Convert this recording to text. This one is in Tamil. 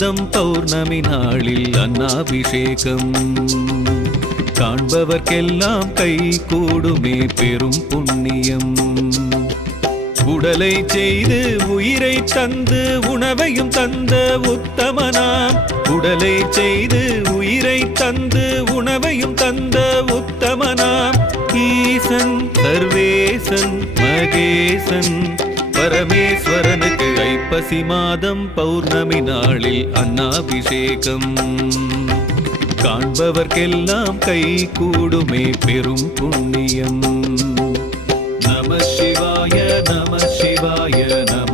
பௌர்ணமி நாளில் அன்னாபிஷேகம் காண்பவர்க்கெல்லாம் கை கூடுமே பெரும் புண்ணியம். உடலை செய்து உயிரை தந்து உணவையும் தந்த உத்தமனாம். உடலை செய்து உயிரை தந்து உணவையும் தந்த உத்தமனாம். ஈசன் சர்வேசன் மகேசன் பரமேஸ்வரனுக்கு ஐப்பசி மாதம் பௌர்ணமி நாளில் அன்னாபிஷேகம் காண்பவர்க்கெல்லாம் கை கூடுமே பெரும் புண்ணியம். நம சிவாய நம சிவாய நம